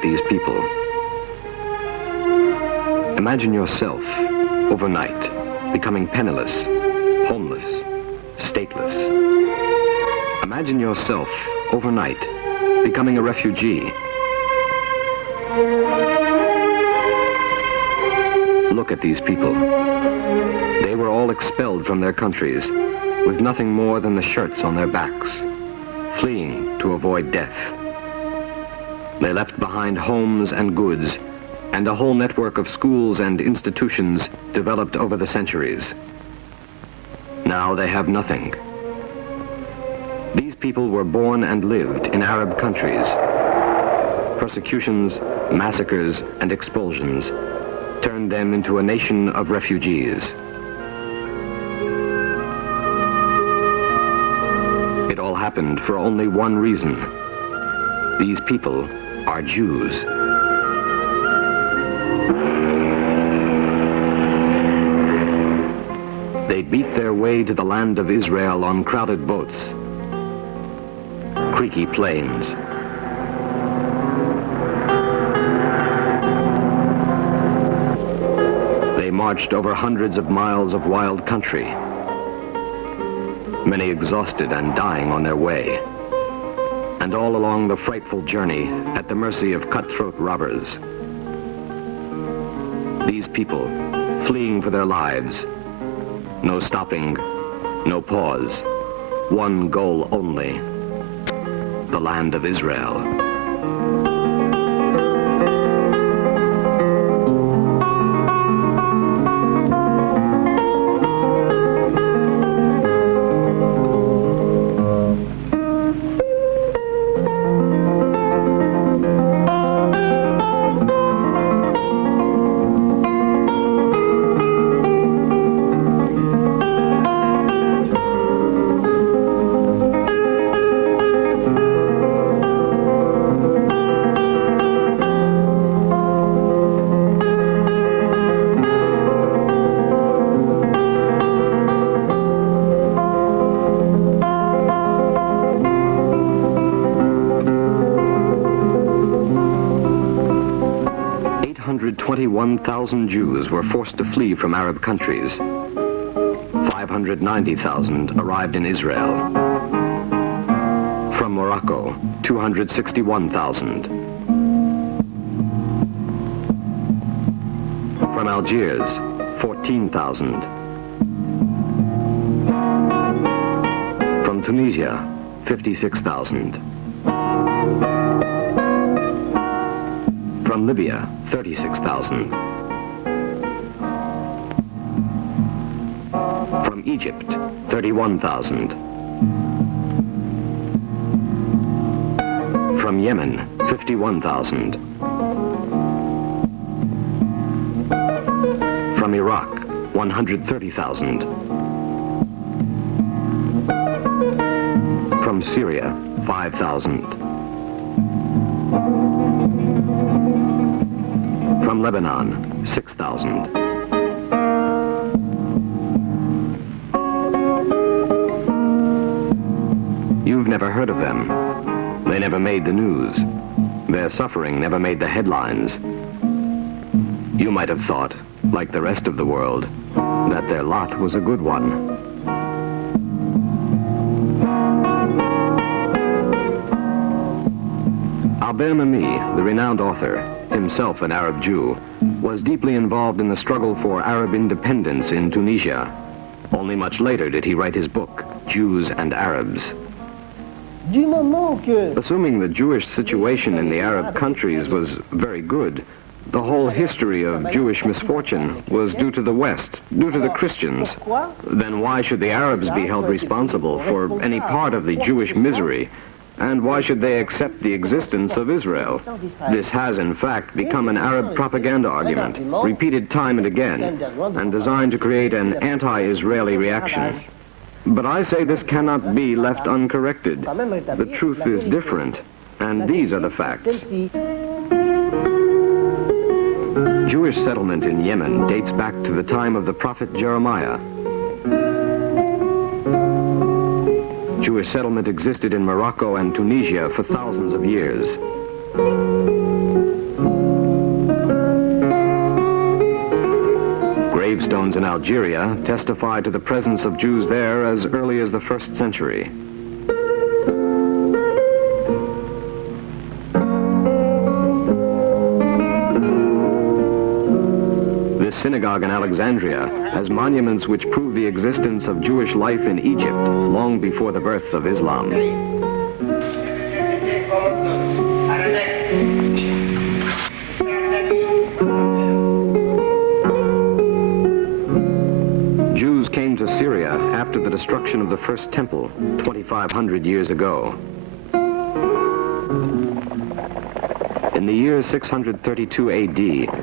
at these people. Imagine yourself, overnight, becoming penniless, homeless, stateless. Imagine yourself, overnight, becoming a refugee. Look at these people. They were all expelled from their countries, with nothing more than the shirts on their backs, fleeing to avoid death. They left behind homes and goods, and a whole network of schools and institutions developed over the centuries. Now they have nothing. These people were born and lived in Arab countries. Persecutions, massacres, and expulsions turned them into a nation of refugees. It all happened for only one reason. These people are Jews. They beat their way to the land of Israel on crowded boats, creaky plains. They marched over hundreds of miles of wild country, many exhausted and dying on their way, and all along the frightful journey at the mercy of cutthroat robbers. These people, fleeing for their lives, no stopping, no pause, one goal only, the land of Israel. Jews were forced to flee from Arab countries. 590,000 arrived in Israel. From Morocco, 261,000. From Algiers, 14,000. From Tunisia, 56,000. From Libya, 36,000. From Egypt, 31,000. From Yemen, 51,000. From Iraq, 130,000. From Syria, 5,000. From Lebanon, 6,000. You've never heard of them. They never made the news. Their suffering never made the headlines. You might have thought, like the rest of the world, that their lot was a good one. Albert Memmi, the renowned author, himself an Arab Jew, was deeply involved in the struggle for Arab independence in Tunisia. Only much later did he write his book, Jews and Arabs. Assuming the Jewish situation in the Arab countries was very good, the whole history of Jewish misfortune was due to the West, due to the Christians. Then why should the Arabs be held responsible for any part of the Jewish misery? And why should they accept the existence of Israel? This has, in fact, become an Arab propaganda argument, repeated time and again, and designed to create an anti-Israeli reaction. But I say this cannot be left uncorrected. The truth is different, and these are the facts. Jewish settlement in Yemen dates back to the time of the prophet Jeremiah. Jewish settlement existed in Morocco and Tunisia for thousands of years. stones in Algeria testify to the presence of Jews there as early as the 1st century. This synagogue in Alexandria has monuments which prove the existence of Jewish life in Egypt long before the birth of Islam. Jews came to Syria after the destruction of the first temple 2,500 years ago. In the year 632 AD,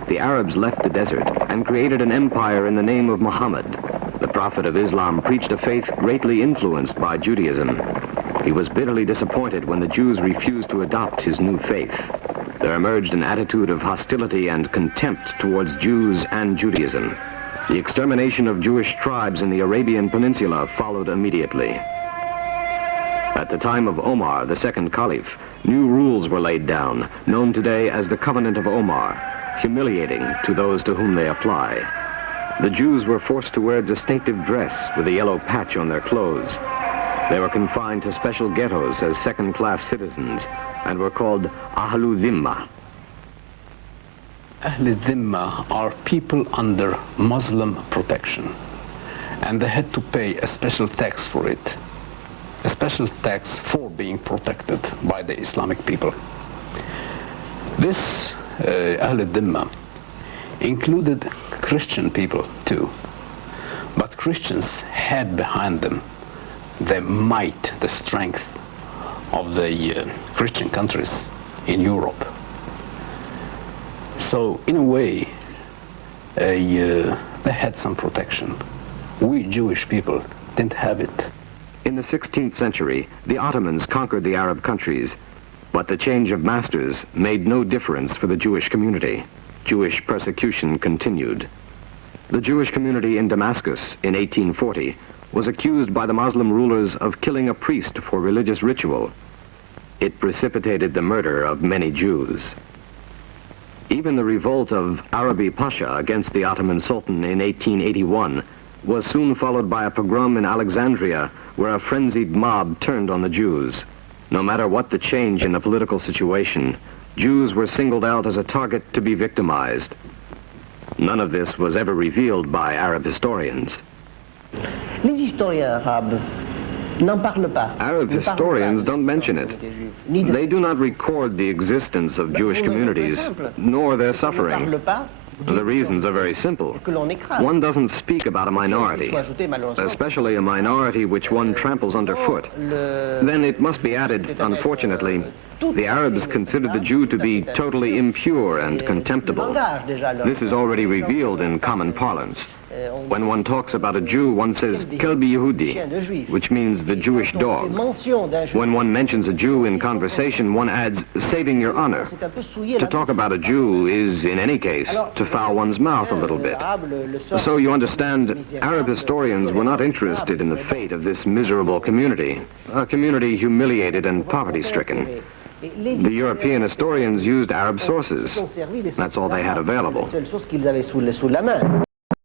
the Arabs left the desert and created an empire in the name of Muhammad. The prophet of Islam preached a faith greatly influenced by Judaism. He was bitterly disappointed when the Jews refused to adopt his new faith. There emerged an attitude of hostility and contempt towards Jews and Judaism. The extermination of Jewish tribes in the Arabian Peninsula followed immediately. At the time of Omar, the second caliph, new rules were laid down, known today as the Covenant of Omar, humiliating to those to whom they apply. The Jews were forced to wear distinctive dress with a yellow patch on their clothes. They were confined to special ghettos as second-class citizens and were called Ahlu Dhimma. Ahl Dhimma are people under Muslim protection, and they had to pay a special tax for it. A special tax for being protected by the Islamic people. This Ahl Dhimma included Christian people too, but Christians had behind them the might, the strength of the Christian countries in Europe. So in a way, they had some protection. We Jewish people didn't have it. In the 16th century, the Ottomans conquered the Arab countries, but the change of masters made no difference for the Jewish community. Jewish persecution continued. The Jewish community in Damascus in 1840 was accused by the Muslim rulers of killing a priest for religious ritual. It precipitated the murder of many Jews. Even the revolt of Arabi Pasha against the Ottoman Sultan in 1881 was soon followed by a pogrom in Alexandria where a frenzied mob turned on the Jews. No matter what the change in the political situation, Jews were singled out as a target to be victimized. None of this was ever revealed by Arab historians. Arab historians don't mention it. They do not record the existence of Jewish communities, nor their suffering. The reasons are very simple. One doesn't speak about a minority, especially a minority which one tramples underfoot. Then it must be added, unfortunately, the Arabs consider the Jew to be totally impure and contemptible. This is already revealed in common parlance. When one talks about a Jew, one says Kelbi Yehudi, which means the Jewish dog. When one mentions a Jew in conversation, one adds saving your honor. To talk about a Jew is, in any case, to foul one's mouth a little bit. So you understand, Arab historians were not interested in the fate of this miserable community, a community humiliated and poverty-stricken. The European historians used Arab sources. That's all they had available.